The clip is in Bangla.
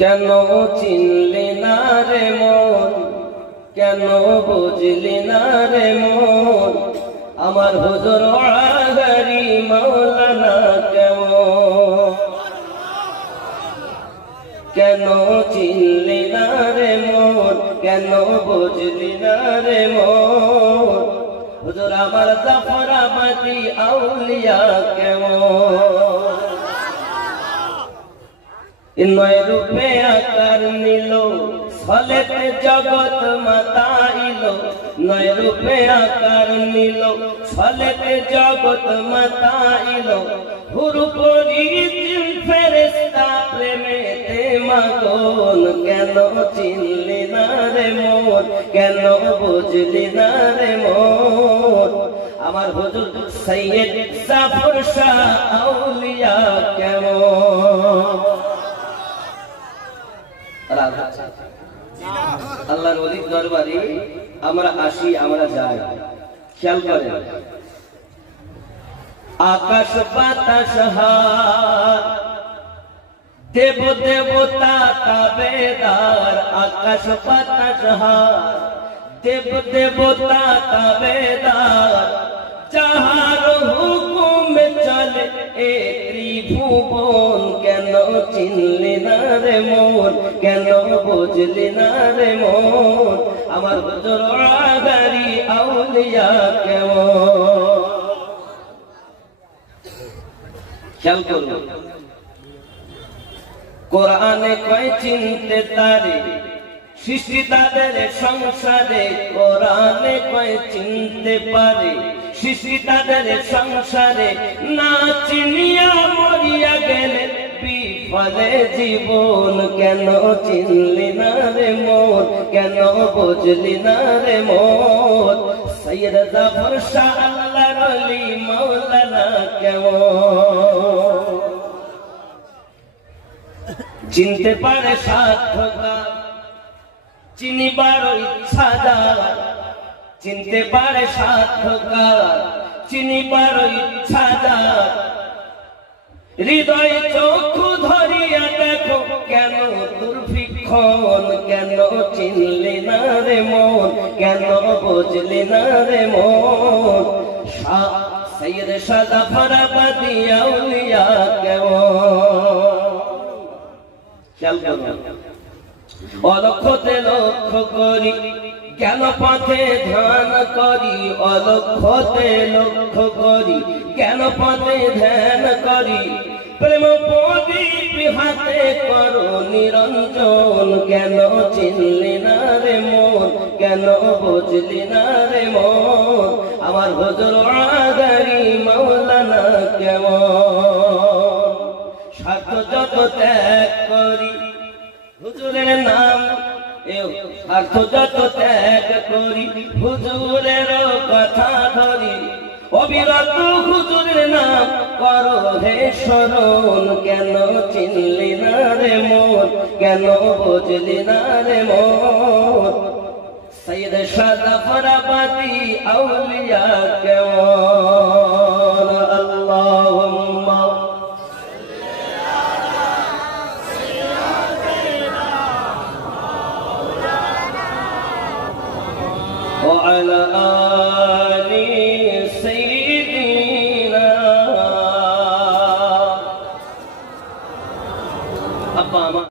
কেন চিনলি না রে মন, কেন বুঝলি না রে মন, আমার হুজুর আগারি মাওলানা কেমন। কেন চিনলি না রে মন, কেন বুঝলি না রে মন, হুজুর আমার জাফরাবাদী আউলিয়া কেমন। নয় রূপে আকার নিল, ফলেতে জগৎ মাতাইল। নয় রূপে আকার নিল, ফলেতে জগৎ মাতাইল। হুরু পরি জিন ফেরেশতা প্রেমেতে মাগন। কেন চিনলি না রে মন, কেন বুঝলি না রে মন, আমার হুজুর সৈয়দ জাফর শাহ আউলিয়া কেমন। আল্লাহর ওলির দরবারে আমরা আসি, আমরা যাই, খেয়াল করেন। আকাশ বাতাস হার, দেব দেবতা তাবেদার। আকাশ বাতাস হার, দেব দেবতা তাবেদার। যাহার হুকুমে চলে এ ত্রিভুবন। কেন চিনলি না রে মন, কেন বুঝলি না রে মন, আমার হুজুর আগারি আউলিয়া কেমন। খেয়াল করুন, কোরআনে কয় চিনতে তারে সৃষ্টি তাদের সংসারে। কোরআনে কয় চিনতে পারে সৃষ্টি তাদের সংসারে। না চিনিয়া মরিয়া গেলে বিফলে জীবন। কেন চিনলি না রে মন, কেন বুঝলি না রে মন, সৈয়দ জাফর শাহ আল্লাহর ওলি মাওলানা কেমন। চিনতে পারে সাধকা, চিনিবার ইচ্ছা যার। চিনতে পারে সাধকা, চিনিবার ইচ্ছা যার। হৃদয় চক্ষু ধরিয়া দেখো কেন দুর্ভিক্ষণ। কেন চিনলি না রে মন, কেন বুঝলি না রে মন, সৈয়দ শাহ জাফরাবাদী আউলিয়া কেমন। খেয়াল করুন, অলক্ষতে লক্ষ্য করি, জ্ঞান পথে ধ্যান করি। অলক্ষতে লক্ষ্য করি, জ্ঞান পথে ধ্যান করি। প্রেম প্রদীপ হাতে করো নিরঞ্জন। কেন চিনলি না রে মন, কেন বুঝলি না রে মন, আমার হুজুর আগারি মাওলানা কেমন। স্বার্থ যত ত্যাগ করি হুজুরের নাম, স্বার্থ যত ত্যাগ করি হুজুরের কথা ধরি। অবিরত হুজুরের নাম করো হে স্মরণ। কেন চিনলি না রে মন, কেন বুঝলি না রে মন, সৈয়দ শাহ জাফরাবাদী আউলিয়া কেমন। আল্লাহুম্মা وعلى آل سيدنا أبا